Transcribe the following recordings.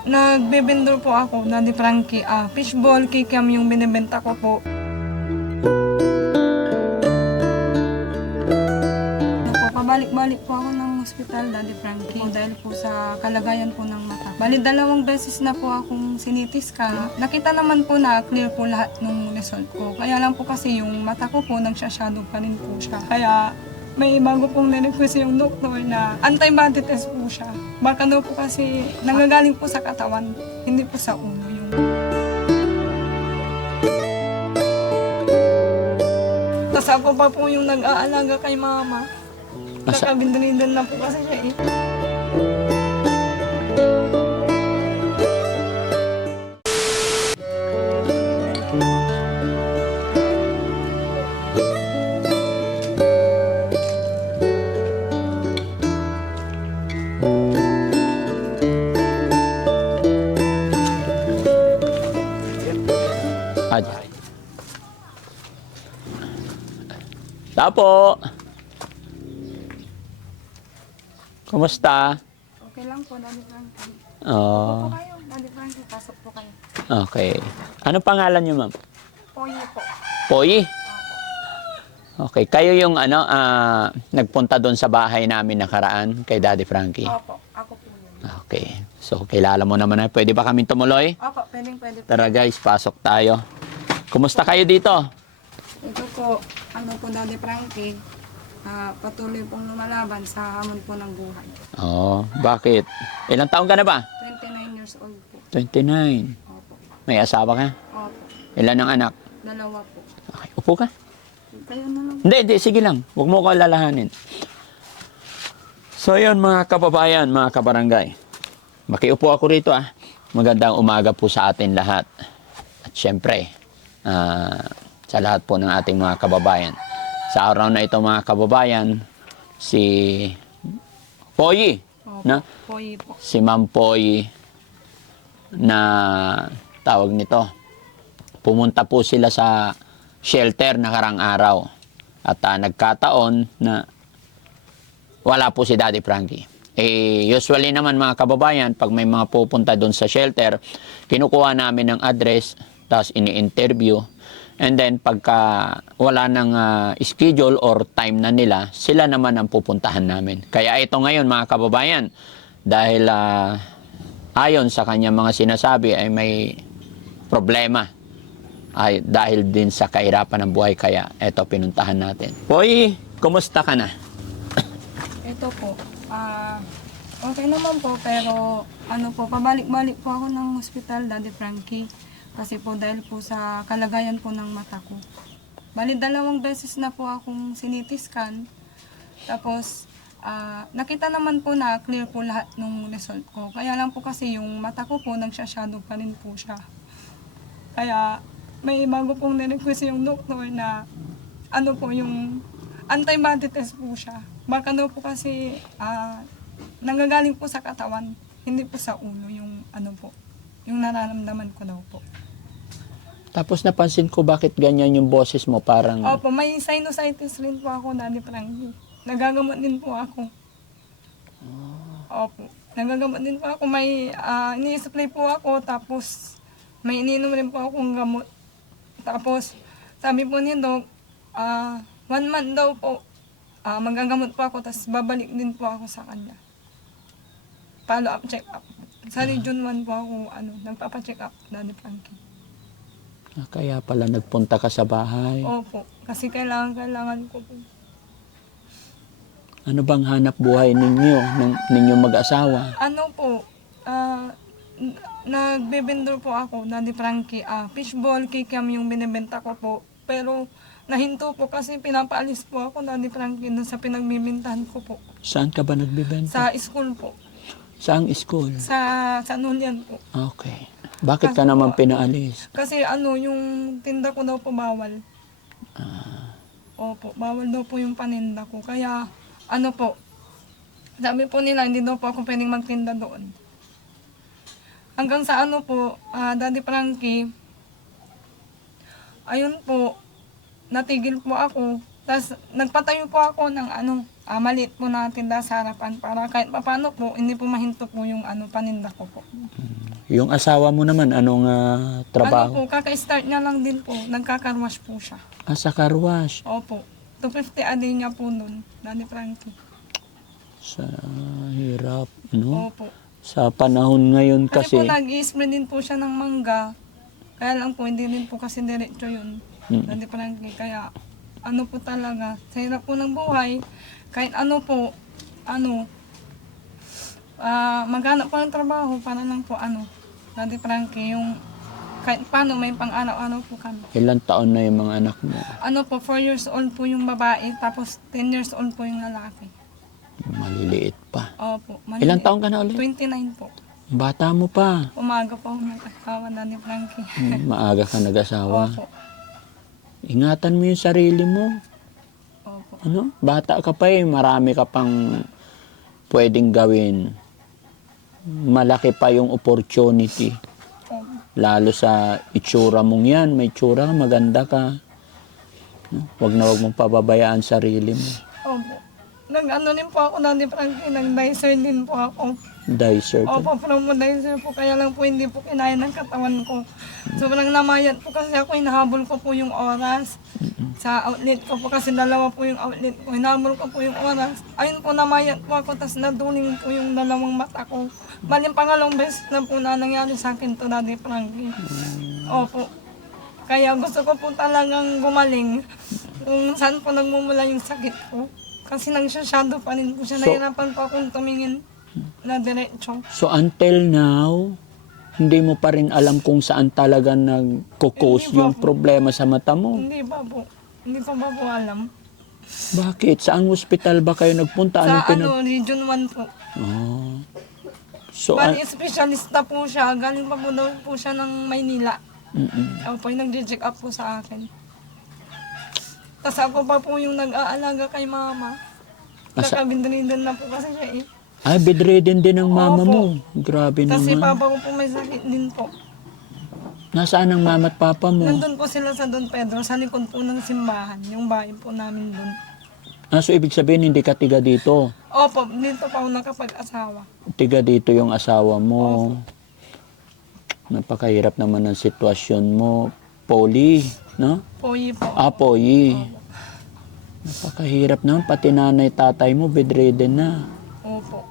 Nagbebendor po ako di Frankie. Ah, fishball, kikiam yung binibenta ko po. Po, pabalik-balik po ako ng hospital, Daddy Frankie. Po, dahil po sa kalagayan po ng mata. Bali, dalawang beses na po akong sinitis ka. Nakita naman po na clear po lahat ng result ko. Kaya lang po kasi yung mata ko po, nagsashadow pa rin po siya. Kaya may bago pong nirequest yung doktor na antibody test po siya. Baka daw po kasi nanggagaling po sa katawan, hindi po sa ulo yung Tapos ako pa po yung nag-aalaga kay mama. Asa- Nakabindan na po kasi siya eh. Tapo. Kumusta? Okay lang po, Daddy Frankie. Oh, Po kayo, Daddy Frankie, pasok po kayo. okay. Ano pangalan niyo, ma'am? Poye po. Poy. Okay, kayo yung ano, ah, nagpunta doon sa bahay namin nakaraan kay Daddy Frankie. Opo, ako po yun. Okay. So, kilala mo naman na. Pwede ba kami tumuloy? Opo, pwedeng pwede po. Tara guys, pasok tayo. Kumusta kayo dito? Ito po, ano po Daddy Frankie, ah, patuloy pong lumalaban sa hamon po ng buhay. Oh, bakit? Ilang taon ka na ba? 29 years old po. 29. Opo. May asawa ka? Opo. Ilan ang anak? Dalawa po. Okay, upo ka. Kayo na lang. Hindi, hindi, sige lang. Huwag mo ko lalahanin. So yun mga kababayan, mga kabarangay. Makiupo ako rito ah. Magandang umaga po sa atin lahat. At syempre, ah, sa lahat po ng ating mga kababayan. Sa araw na ito mga kababayan, si Poyi, Opo. na? Poye po. si Ma'am Poy na tawag nito. Pumunta po sila sa shelter na karang araw. At ah, nagkataon na wala po si Daddy Frankie. Eh, usually naman mga kababayan, pag may mga pupunta doon sa shelter, kinukuha namin ng address, tapos ini-interview. And then, pagka wala ng ah, schedule or time na nila, sila naman ang pupuntahan namin. Kaya ito ngayon mga kababayan, dahil ah, ayon sa kanyang mga sinasabi ay may problema ay dahil din sa kahirapan ng buhay kaya eto pinuntahan natin. Hoy, kumusta ka na? Ito po, ah, okay naman po, pero ano po, pabalik-balik po ako ng hospital, Daddy Frankie. Kasi po dahil po sa kalagayan po ng mata ko. Bali, dalawang beses na po akong sinitis scan. Tapos, ah, nakita naman po na clear po lahat ng result ko. Kaya lang po kasi yung mata ko po, nagsashadow pa rin po siya. Kaya, may bago pong nirequest yung doktor na ano po yung antibody test po siya. Baka daw po kasi ah, nanggagaling po sa katawan, hindi po sa ulo yung ano po, yung nararamdaman ko daw po. Tapos napansin ko bakit ganyan yung boses mo parang Opo, may sinusitis rin po ako, Daddy Frankie. Nagagamot din po ako. Opo. Nagagamot din po ako. May uh, ini-spray po ako, tapos may ininom rin po akong gamot. Tapos, sabi po ni Doc, ah, one month daw po, ah, magagamot po ako, tapos babalik din po ako sa kanya. Follow up, check up. Sa June 1 po ako, ano, nagpapa-check up, Daddy Frankie. Ah, kaya pala nagpunta ka sa bahay. Opo, kasi kailangan, kailangan ko po. Ano bang hanap buhay ninyo ng ninyo mag-asawa? Ano po, ah, n- nagbebendor po ako, Daddy Frankie. Ah, fishball, kikiam yung binibenta ko po. Pero nahinto po kasi pinapaalis po ako, Daddy Frankie, dun sa pinagbibintahan ko po. Saan ka ba nagbebenta? Sa school po. Saang school? Sa, sa Nulyan po. Okay. Bakit ka naman pinaalis? Kasi ano, yung tinda ko daw po bawal. Opo, bawal daw po yung paninda ko. Kaya, ano po, sabi po nila, hindi daw po ako pwedeng magtinda doon. Hanggang sa ano po, ah, Daddy Frankie, ayun po, natigil po ako. Tapos nagpatayo po ako ng ano, ah, maliit po na tinda sa harapan para kahit papano po, hindi po mahinto po yung ano, paninda ko po. Yung asawa mo naman, anong ah, Ano trabaho? po, kaka-start niya lang din po, nagkakarwash po siya. Ah, sa carwash. Opo, 250 a day niya po nun, Daddy Frankie. Sa hirap, no? Opo. Sa panahon ngayon Kasi, kasi, po nag-spray din po siya ng mangga. Kaya lang po, hindi din po kasi diretso yun. Mm. Daddy Frankie. Kaya ano po talaga, sa hirap po ng buhay, kahit ano po, ano, ah maghanap po ng trabaho para lang po ano, Daddy Frankie, yung kahit paano may pang-araw-araw po kami. ilang taon na yung mga anak mo? Ano po, 4 years old po yung babae, tapos 10 years old po yung lalaki. Maliliit pa. Opo. Ilang maliliit. taon ka na ulit? 29 po. Bata mo pa. Umaga po ako nag-asawa, Daddy Frankie. Hmm, Maaga ka nag-asawa. Opo. Ingatan mo yung sarili mo. Opo. Ano? Bata ka pa eh. Marami ka pang pwedeng gawin. Malaki pa yung opportunity. Lalo sa itsura mong yan. May itsura ka, maganda ka. No? Huwag na huwag mong pababayaan sarili mo. Opo. Nag-ano din po ako, Daddy Frankie, nag-dicer din po ako. Dicer. Opo, promodizer po, kaya lang po hindi po kinaya ng katawan ko. Sobrang namayat po kasi ako, hinahabol ko po yung oras. Sa outlet ko po kasi dalawa po yung outlet ko, hinahabol ko po yung oras. Ayun po, namayat po ako, tapos naduling po yung dalawang mata ko. Bali, pangalawang beses na po na nangyari sa akin to, Daddy Frankie. Opo. Kaya gusto ko po talagang gumaling kung saan po nagmumula yung sakit ko. Kasi nagsasyado pa rin po siya. So- Nahirapan po akong tumingin na diretso. So until now, hindi mo pa rin alam kung saan talaga nagkukos yung po? problema sa mata mo. Hindi pa po. Hindi pa ba po alam? Bakit? Saan hospital ba kayo nagpunta? Sa Anong pinag... ano, Region 1 po. Oh. So, ah, Bali, specialista po siya. Galing pa po daw po siya ng Maynila. mm-mm. Ako po yung nag-check up po sa akin. Tapos ako pa po yung nag-aalaga kay mama. Asa- Nakabindridan na po kasi siya eh. Ay, bedridden din ang mama Opo. mo. Grabe Tapos si naman. papa ko po may sakit din po. Nasaan ang mama at papa mo? Nandun po sila sa Don Pedro, sa likod po ng simbahan. Yung bahay po namin doon. Ah, so ibig sabihin hindi ka tiga dito. Opo, dito pa ako nakapag-asawa. Tiga dito yung asawa mo. Napakahirap naman ang sitwasyon mo. Poli, no? Poyi po. Ah, Poyi. Napakahirap naman. Pati nanay, tatay mo, bedridden na. Opo.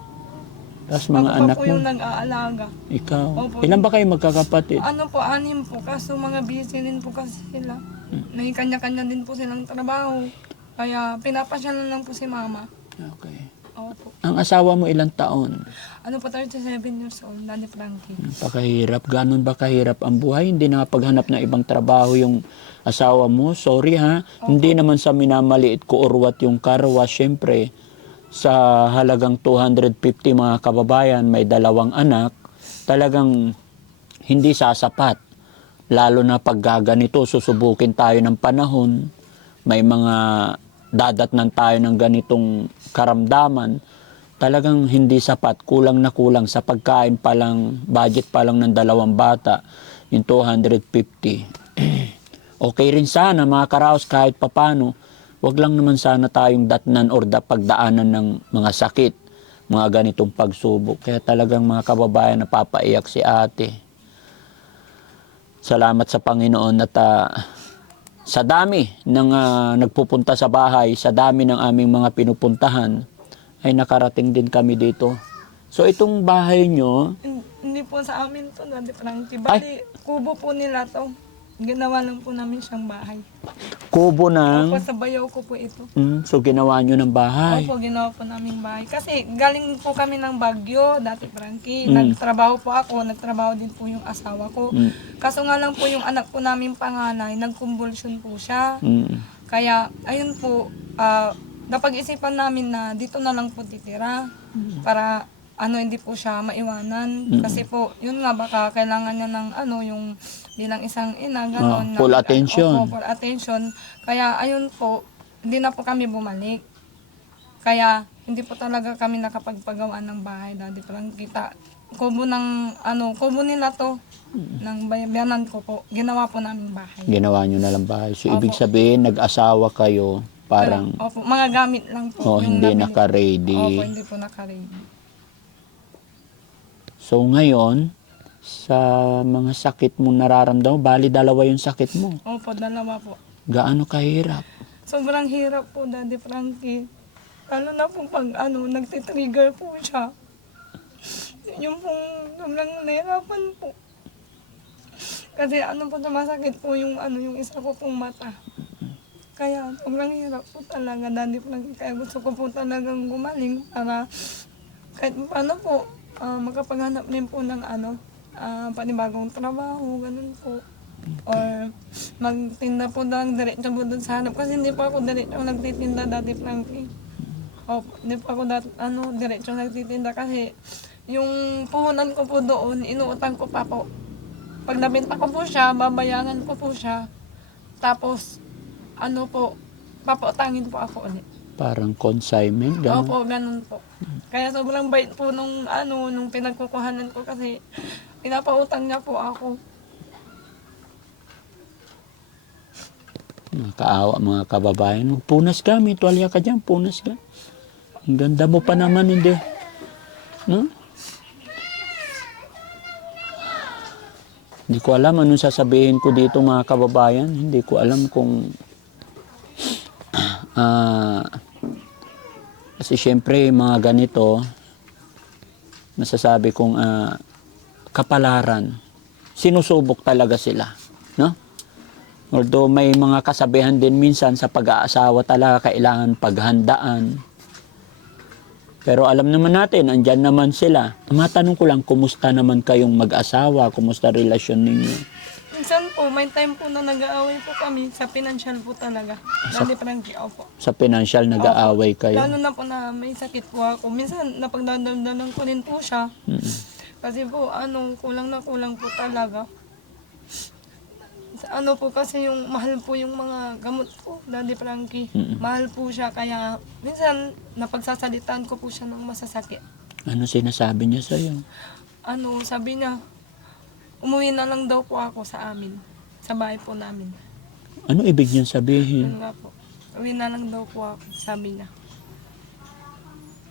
Tapos mga ako anak po mo, yung nag-aalaga. ikaw. Opo. Ilan ba kayo magkakapatid? Ano po, anim po. Kaso mga busy din po kasi sila. Hmm. May kanya-kanya din po silang trabaho. Kaya pinapasyalan lang po si mama. Okay. Opo. Ang asawa mo ilang taon? Ano po, 37 years old, Daddy Frankie. Napakahirap. Ganon ba kahirap ang buhay? Hindi nakapaghanap ng ibang trabaho yung asawa mo? Sorry ha. Hindi naman sa minamaliit ko urwat yung karwa. Siyempre, sa halagang 250 mga kababayan, may dalawang anak, talagang hindi sasapat. Lalo na pag gaganito, susubukin tayo ng panahon, may mga dadatnan tayo ng ganitong karamdaman, talagang hindi sapat, kulang na kulang sa pagkain pa lang, budget pa lang ng dalawang bata, yung 250. okay rin sana mga karaos kahit papano, wag lang naman sana tayong datnan or da pagdaanan ng mga sakit, mga ganitong pagsubok. Kaya talagang mga kababayan napapaiyak si ate. Salamat sa Panginoon at ah, sa dami ng ah, nagpupunta sa bahay, sa dami ng aming mga pinupuntahan, ay nakarating din kami dito. So itong bahay nyo, Hin- Hindi po sa amin to, Daddy Frankie. Bali, kubo po nila to. Ginawa lang po namin siyang bahay. kubo ng... Opo, sa bayaw ko po ito. Mm, so ginawa nyo ng bahay. Opo, ginawa po namin bahay. Kasi galing po kami ng Bagyo, dati Frankie. Mm. Nagtrabaho po ako, nagtrabaho din po yung asawa ko. Mm, Kaso nga lang po yung anak po namin panganay, nag-convulsion po siya. mm, Kaya, ayun po, ah, napag-isipan namin na dito na lang po titira. Para ano hindi po siya maiwanan Mm. kasi po yun nga baka kailangan niya ng ano yung bilang isang ina Ah, ganon full na- attention. Opo, full attention kaya ayun po hindi na po kami bumalik kaya hindi po talaga kami nakapagpagawa ng bahay dati parang kita kubo ng ano kubo nila to ng bayanan ko po ginawa po namin bahay ginawa nyo na lang bahay. So ibig Opo. sabihin, nag-asawa kayo, Parang, Opo, mga gamit lang po. oh, hindi naka-ready. Opo, hindi po naka-ready. So ngayon, sa mga sakit mo nararamdaman, bali dalawa yung sakit mo. Opo, dalawa po. Gaano kahirap? Sobrang hirap po, Daddy Frankie. Lalo na po pag ano, nagtitrigger po siya. Yung pong sobrang nahirapan po. Kasi ano po masakit po yung ano yung isa ko pong mata. Kaya sobrang hirap po talaga, Daddy Frankie. Kaya gusto ko po talagang gumaling para kahit paano po, ah, makapaghanap din po ng ano, ah, panibagong trabaho, ganun po. Or magtinda po lang diretso po doon sa hanap. Kasi hindi pa ako diretso nagtitinda dati, Frankie. O, hindi pa ako dat, ano, diretso nagtitinda kasi yung puhunan ko po doon, inuutang ko pa po. Pag nabenta ko po siya, babayaran ko po siya. Tapos, ano po, papautangin po ako ulit. Parang consignment, gano'n. Opo, ganun po. Kaya sobrang bait po nung ano, nung pinagkukuhanan ko kasi pinapautang niya po ako. Nakaawa mga kababayan. Punas ka, may tuwalya ka dyan, punas ka. Ang ganda mo pa naman, hindi. No? Hindi ko alam anong sasabihin ko dito mga kababayan. Hindi ko alam kung... ah kasi syempre mga ganito, masasabi kong ah, kapalaran. Sinusubok talaga sila. No? Although may mga kasabihan din minsan sa pag-aasawa talaga kailangan paghandaan. Pero alam naman natin, andyan naman sila. Matanong ko lang, kumusta naman kayong mag-asawa? Kumusta relasyon ninyo? Minsan po, may time po na nag-aaway po kami sa financial po talaga. Dali Frankie, opo. Sa financial, nag-aaway kayo? Lalo na po na may sakit po ako. Minsan, napagdadamdaman ko din po siya. Mm-mm. Kasi po, ano, kulang na kulang po talaga. Sa Ano po kasi yung mahal po yung mga gamot ko, Daddy Frankie. Mm-mm. Mahal po siya, kaya minsan napagsasalitaan ko po siya ng masasakit. Ano sinasabi niya sa'yo? Ano, sabi niya, umuwi na lang daw po ako sa amin, sa bahay po namin. Ano ibig niyang sabihin? Yun nga po. Uwi na lang daw po ako, sabi niya.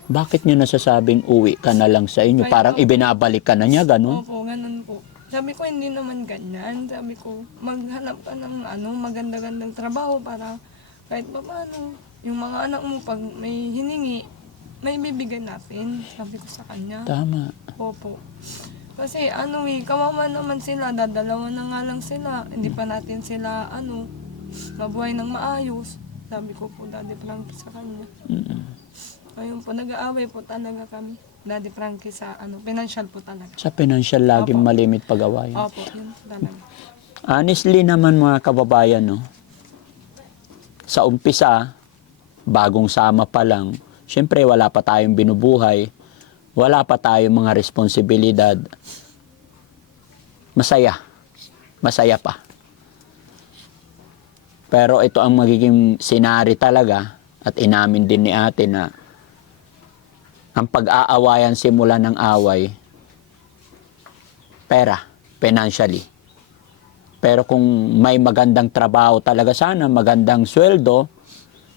Bakit niya nasasabing uwi ka na lang sa inyo? Ay, Parang opo. ibinabalik ka na niya, ganun? Opo, ganun po. Sabi ko, hindi naman ganyan. Sabi ko, maghanap ka ng ano, maganda-gandang trabaho para kahit pa paano, yung mga anak mo pag may hiningi, may bibigyan natin. Sabi ko sa kanya. Tama. Opo. Kasi ano eh, kawawa naman sila, dadalawa na nga lang sila. Hindi pa natin sila, ano, mabuhay ng maayos. Sabi ko po, Daddy Frankie sa kanya. Mm-mm. Ayun po, nag-aaway po talaga kami. Daddy Frankie sa, ano, financial po talaga. Sa financial, laging Opo. malimit pag-awayan. Opo, yun talaga. Honestly naman mga kababayan, no? Sa umpisa, bagong sama pa lang, syempre wala pa tayong binubuhay, wala pa tayong mga responsibilidad. Masaya. Masaya pa. Pero ito ang magiging sinari talaga at inamin din ni ate na ang pag-aawayan simula ng away, pera, financially. Pero kung may magandang trabaho talaga sana, magandang sweldo,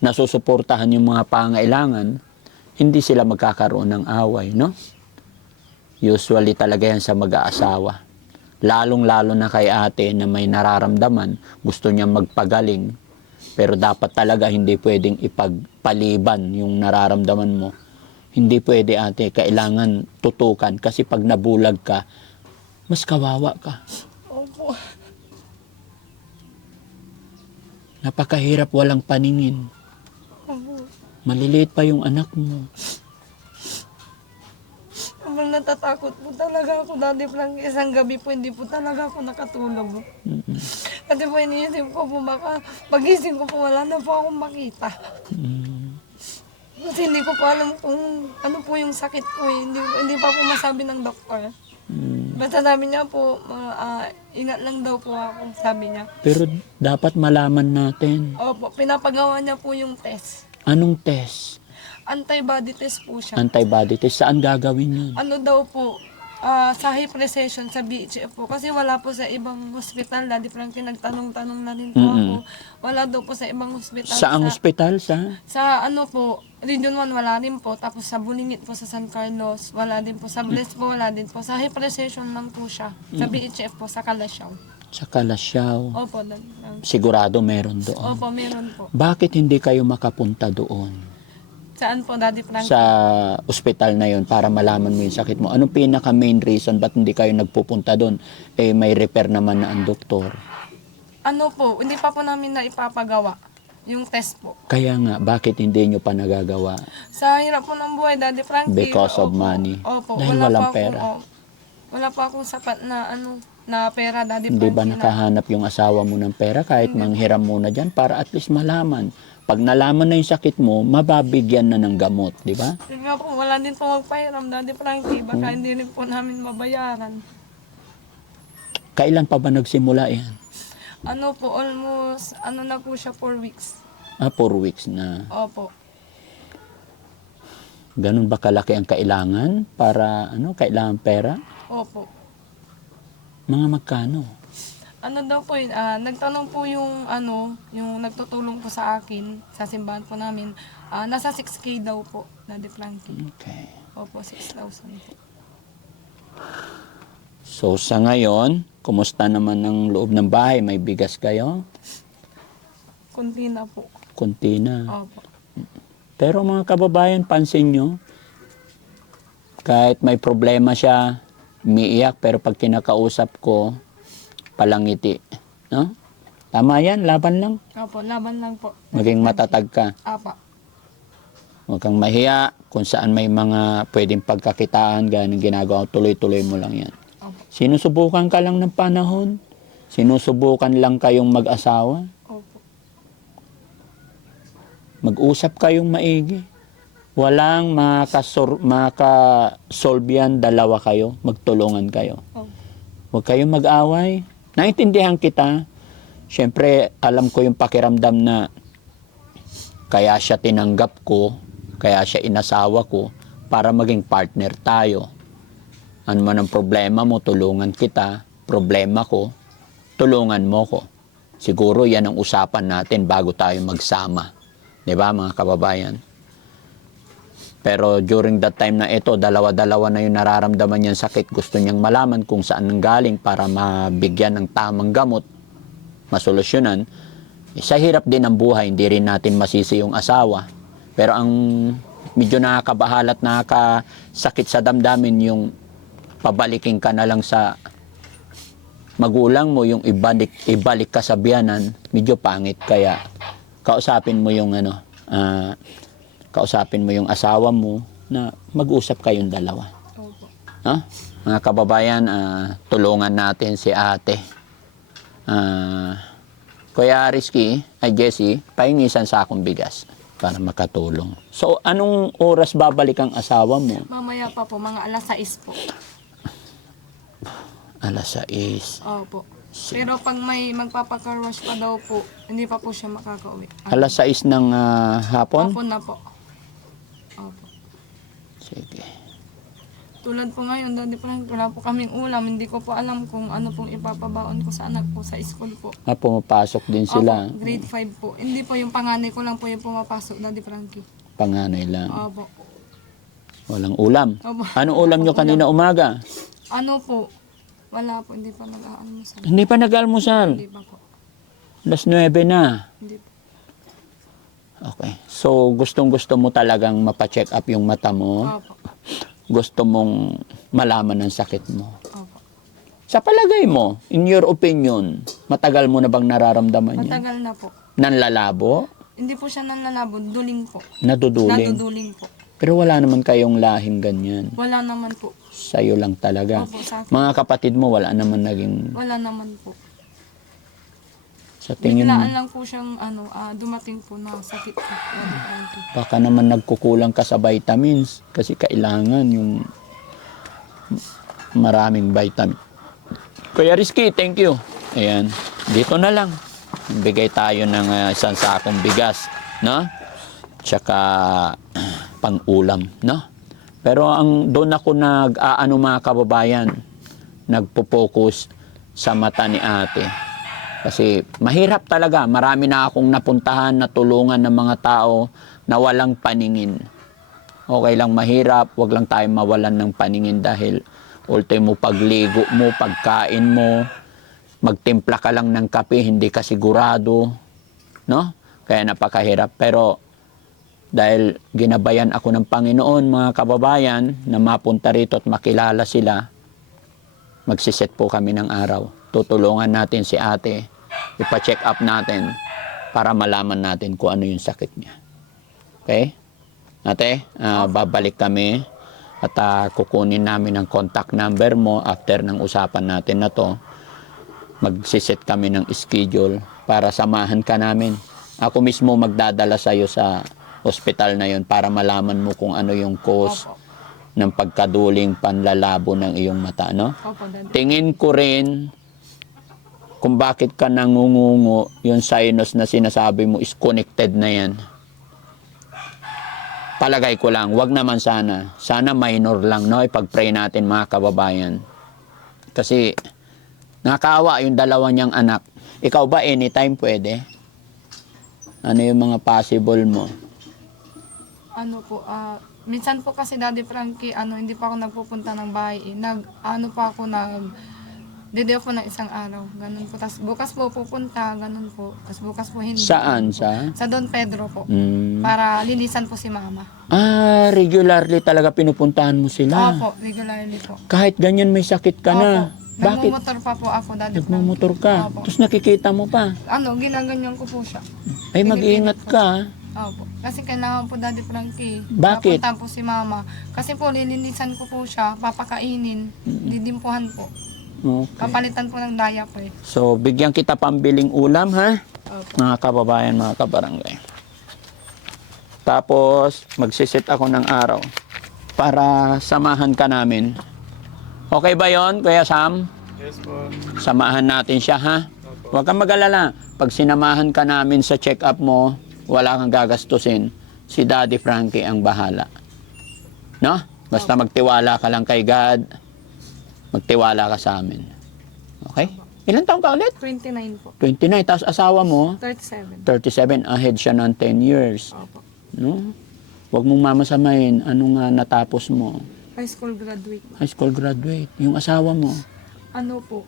nasusuportahan yung mga pangailangan, hindi sila magkakaroon ng away, no? Usually talaga yan sa mag-aasawa. Lalong-lalo na kay ate na may nararamdaman, gusto niya magpagaling, pero dapat talaga hindi pwedeng ipagpaliban yung nararamdaman mo. Hindi pwede ate, kailangan tutukan kasi pag nabulag ka, mas kawawa ka. Opo. Napakahirap walang paningin. Maliliit pa yung anak mo. Sobrang natatakot po talaga ako, Daddy Frankie. Isang gabi po, hindi po talaga ako nakatulog. Mm-mm. Kasi po iniisip ko po baka pagising ko po wala na po akong makita. Mm. Kasi hindi ko po alam kung ano po yung sakit ko eh. Hindi, hindi pa po masabi ng doktor. Mm. Basta sabi niya po, ah, ingat lang daw po ako, sabi niya. Pero dapat malaman natin. Opo, pinapagawa niya po yung test. Anong test? Antibody test po siya. Antibody test. Saan gagawin yun? ano daw po, ah, sa hip recession sa BHF po. Kasi wala po sa ibang hospital. Daddy Frankie, nagtanong-tanong na rin po ako. Wala daw po sa ibang hospital. Saang sa, ospital? Sa? sa ano po, Region 1 wala din po. Tapos sa Bulingit po sa San Carlos, wala din po. Sa Bless po, wala din po. Sa hip recession lang po siya. Sa BHF po, sa Kalasyaw. Sa Kalasyaw. Opo, Frankie. Sigurado meron doon. Opo, meron po. Bakit hindi kayo makapunta doon? Saan po, Daddy Frankie? Sa ospital na yon para malaman mo yung sakit mo. Anong pinaka main reason ba't hindi kayo nagpupunta doon? Eh may repair naman na ang doktor. Ano po, hindi pa po namin na ipapagawa yung test po. Kaya nga, bakit hindi nyo pa nagagawa? Sa hirap po ng buhay, Daddy Frankie. Because of opo, money. Opo, Dahil wala walang pa akong, pera. oh, wala pa akong sapat na ano, na pera, Daddy Hindi ba nakahanap yung asawa mo ng pera kahit manghiram muna dyan para at least malaman. Pag nalaman na yung sakit mo, mababigyan na ng gamot, di ba? Yun nga po, wala din po magpahiram, Daddy Frankie. Baka Hmm. hindi rin po namin mabayaran. Kailan pa ba nagsimula yan? Ano po, almost, ano na po siya, 4 weeks. Ah, four weeks na. Opo. Ganun ba kalaki ang kailangan para ano, kailangan pera? Opo. Mga magkano? Ano daw po yun, ah, nagtanong po yung ano, yung nagtutulong po sa akin, sa simbahan po namin, ah, nasa 6K daw po, Daddy Frankie. Okay. Opo, 6,000 po. So sa ngayon, kumusta naman ang loob ng bahay? May bigas kayo? Kunti na po. Kunti na. Opo. Pero mga kababayan, pansin nyo, kahit may problema siya, umiiyak, pero pag kinakausap ko, palangiti. No? Tama yan, laban lang. Opo, laban lang po. Maging matatag ka. Apa. Huwag kang mahiya. Kung saan may mga pwedeng pagkakitaan, ganun ginagawa, tuloy-tuloy mo lang yan. Opo. Sinusubukan ka lang ng panahon. Sinusubukan lang kayong mag-asawa. Opo. Mag-usap kayong maigi. Walang makasor- makasolve yan, dalawa kayo. Magtulungan kayo. Opo. Huwag kayong mag-away. Naintindihan kita. Siyempre, alam ko yung pakiramdam na kaya siya tinanggap ko, kaya siya inasawa ko, para maging partner tayo. Ano man ang problema mo, tulungan kita. Problema ko, tulungan mo ko. Siguro yan ang usapan natin bago tayo magsama. Di ba mga kababayan? Pero during that time na ito, dalawa-dalawa na yung nararamdaman niyang sakit. Gusto niyang malaman kung saan nanggaling para mabigyan ng tamang gamot, masolusyonan. Eh, sa hirap din ng buhay, hindi rin natin masisi yung asawa. Pero ang medyo nakakabahala at nakakasakit sa damdamin yung pabalikin ka na lang sa magulang mo, yung ibalik, ibalik ka sa biyanan, medyo pangit. Kaya kausapin mo yung ano, ah, kausapin mo yung asawa mo na mag-usap kayong dalawa. Opo. No? Mga kababayan, ah, tulungan natin si ate. Ah, Kuya Rizky, ay Jessie, pahingisan sa akong bigas para makatulong. So, anong oras babalik ang asawa mo? Mamaya pa po, mga alas 6 po. Alas 6. Opo. Pero pag may magpapakarwash pa daw po, hindi pa po siya makakauwi. Alas 6 ng ah, hapon? Hapon na po. Sige. Tulad po ngayon, Daddy Frank, wala po kaming ulam. Hindi ko po alam kung ano pong ipapabaon ko sa anak ko sa school po. Ah, pumapasok din sila. Opo, grade 5 po. Hindi po yung panganay ko lang po yung pumapasok, Daddy Frankie. Panganay lang. Opo. Walang ulam. Opo. Anong ulam nyo kanina umaga? Ano po? Wala po, hindi pa nag-aalmusal. Hindi pa nag-almusal. Hindi pa po. Alas 9 na. Hindi po. Okay. So, gustong-gusto mo talagang mapacheck up yung mata mo. Opo. Gusto mong malaman ng sakit mo. Opo. Sa palagay mo, in your opinion, matagal mo na bang nararamdaman yan? Matagal na po. Nanlalabo? Hindi po siya nanlalabo, duling po. Naduduling? Naduduling po. Pero wala naman kayong lahing ganyan. Wala naman po. Sa'yo lang talaga. Opo, sa akin. Mga kapatid mo, wala naman naging Wala naman po. Sa tingin mo. Biglaan lang po siyang ano, ah, dumating po na sakit po. Baka naman nagkukulang ka sa vitamins kasi kailangan yung maraming vitamin. Kuya Rizky, thank you. Ayan, dito na lang. Bigay tayo ng ah, isang sakong bigas, no? Tsaka pang-ulam, no? Pero ang doon ako nag aano mga kababayan, nagpo-focus sa mata ni ate. Kasi mahirap talaga. Marami na akong napuntahan na tulungan ng mga tao na walang paningin. Okay lang mahirap, wag lang tayo mawalan ng paningin dahil ultimo pagligo mo, pagkain mo, magtimpla ka lang ng kape, hindi ka sigurado. No? Kaya napakahirap. Pero dahil ginabayan ako ng Panginoon, mga kababayan, na mapunta rito at makilala sila, magsiset po kami ng araw. Tutulungan natin si ate, ipa-check up natin para malaman natin kung ano yung sakit niya. Okay? Ate, ah, babalik kami at ah, kukunin namin ang contact number mo after ng usapan natin na to. Magsiset kami ng schedule para samahan ka namin. Ako mismo magdadala sa'yo sa hospital na yon para malaman mo kung ano yung cause Opo. ng pagkaduling panlalabo ng iyong mata, no? Opo. Tingin ko rin kung bakit ka nangungungo, yung sinus na sinasabi mo is connected na yan. Palagay ko lang, wag naman sana. Sana minor lang, no? Ipag-pray natin mga kababayan. Kasi nakakawa yung dalawa niyang anak. Ikaw ba anytime pwede? Ano yung mga possible mo? Ano po, ah, minsan po kasi Daddy Frankie, ano, hindi pa ako nagpupunta ng bahay. eh. Nag, ano pa ako, nag, dede ako ng isang araw. Ganun po. Tapos bukas po pupunta, ganun po. Tapos bukas po hindi. Saan? Sa? Sa Don Pedro po. Mm. Para linisan po si mama. Ah, regularly talaga pinupuntahan mo sila. Opo, regularly po. Kahit ganyan may sakit ka na. Opo. Bakit? Nagmumotor pa po ako, Frankie. Nagmumotor ka. Opo. Tapos nakikita mo pa. Ano, ginaganyan ko po siya. Ay, mag-iingat ka. Opo. Kasi kailangan po Daddy Frankie. Bakit? Napunta po si mama. Kasi po lilinisan ko po siya, papakainin, didimpuhan po. Okay. Kapalitan po ng diaper. So, bigyan kita pambiling ulam, ha? Opo. Mga kababayan, mga kabarangay. Tapos, magsisit ako ng araw para samahan ka namin. Okay ba yon Kuya Sam? Yes po. Samahan natin siya, ha? Huwag kang mag-alala. Pag sinamahan ka namin sa check-up mo, wala kang gagastusin. Si Daddy Frankie ang bahala. No? Basta magtiwala ka lang kay God. Magtiwala ka sa amin. Okay? Ilan taong ka ulit? 29 po. 29. Tapos asawa mo, 37. 37. Ahead siya ng 10 years. Opo. No? Huwag mong mamasamayin. Ano nga natapos mo? High school graduate. High school graduate. Yung asawa mo, Ano po?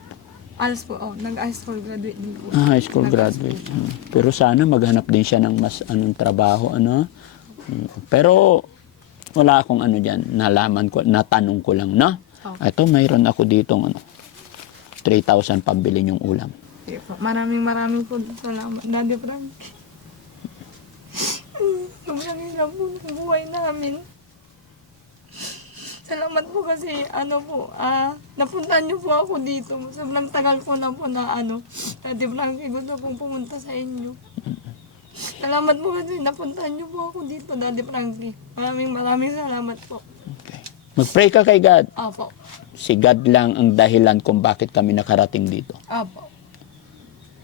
ALS po, oh. Nag-high school graduate din po. Ah, high school graduate. Hmm. Pero sana maghanap din siya ng mas anong trabaho, ano? Hmm. Pero wala akong ano diyan, nalaman ko, natanong ko lang, no? Oh. Ito, mayroon ako dito ano. 3,000 pambili yung ulam. Okay po. Maraming maraming po salamat. Daddy Frank. Sobrang hirap po ng buhay namin. Salamat po kasi ano po, ah, napuntahan niyo po ako dito. Sobrang tagal po na po na ano, Daddy Frankie, gusto pong pumunta sa inyo. Salamat po kasi napuntahan niyo po ako dito, Daddy Frankie. Maraming maraming salamat po. Okay. Mag-pray ka kay God. Apo. Si God lang ang dahilan kung bakit kami nakarating dito. Apo.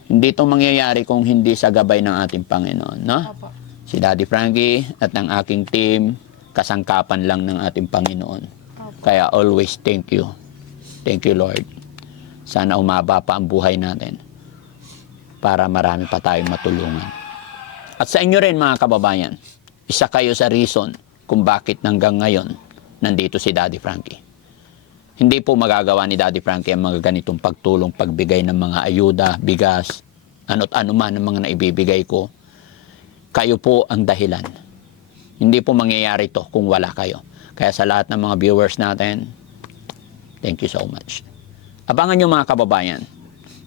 Hindi ito mangyayari kung hindi sa gabay ng ating Panginoon, no? Apo. Si Daddy Frankie at ng aking team, kasangkapan lang ng ating Panginoon. Apo. Kaya always thank you. Thank you, Lord. Sana umaba pa ang buhay natin para marami pa tayong matulungan. At sa inyo rin, mga kababayan, isa kayo sa reason kung bakit hanggang ngayon nandito si Daddy Frankie. Hindi po magagawa ni Daddy Frankie ang mga ganitong pagtulong, pagbigay ng mga ayuda, bigas, ano't ano man ang mga naibibigay ko. Kayo po ang dahilan. Hindi po mangyayari to kung wala kayo. Kaya sa lahat ng mga viewers natin, thank you so much. Abangan nyo mga kababayan,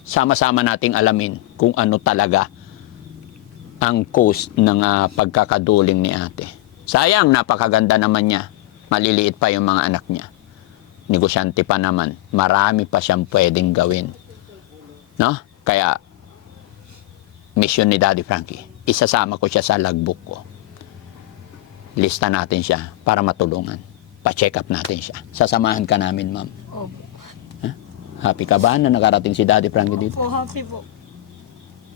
sama-sama nating alamin kung ano talaga ang cause ng ah, pagkakaduling ni ate. Sayang, napakaganda naman niya. Maliliit pa yung mga anak niya. Negosyante pa naman. Marami pa siyang pwedeng gawin. No? Kaya, mission ni Daddy Frankie. Isasama ko siya sa logbook ko lista natin siya para matulungan. Pa-check up natin siya. Sasamahan ka namin, ma'am. Opo. Happy ka ba na nakarating si Daddy Frankie dito? Po, happy po.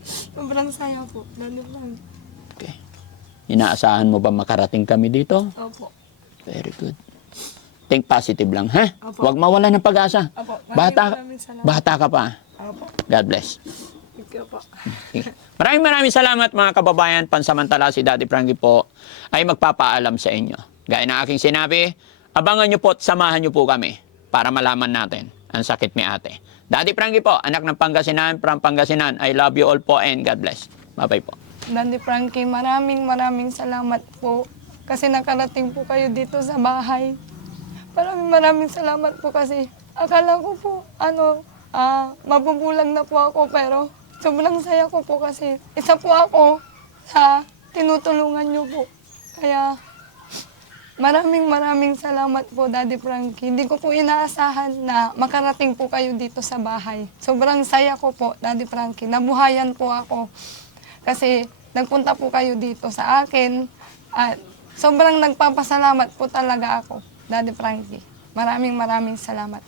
Sobrang saya po. Daddy Frank. Okay. Inaasahan mo ba makarating kami dito? Opo. Very good. think positive lang, ha? Opo. Huwag mawala ng pag-asa. Opo, maraming Bata, maraming salamat. bata ka pa. Opo. God bless. Thank you po. Maraming maraming salamat mga kababayan. Pansamantala si Daddy Frankie po ay magpapaalam sa inyo. Gaya ng aking sinabi, abangan nyo po at samahan nyo po kami para malaman natin ang sakit ni ate. Daddy Frankie po, anak ng Pangasinan, from Pangasinan. I love you all po and God bless. Bye-bye po. Daddy Frankie, maraming maraming salamat po. Kasi nakarating po kayo dito sa bahay. Maraming maraming salamat po kasi akala ko po, ano, ah, mabubulag na po ako pero sobrang saya ko po kasi isa po ako sa tinutulungan niyo po. Kaya maraming maraming salamat po, Daddy Frankie. Hindi ko po inaasahan na makarating po kayo dito sa bahay. Sobrang saya ko po, Daddy Frankie. Nabuhayan po ako. Kasi nagpunta po kayo dito sa akin at sobrang nagpapasalamat po talaga ako, Daddy Frankie. Maraming maraming salamat.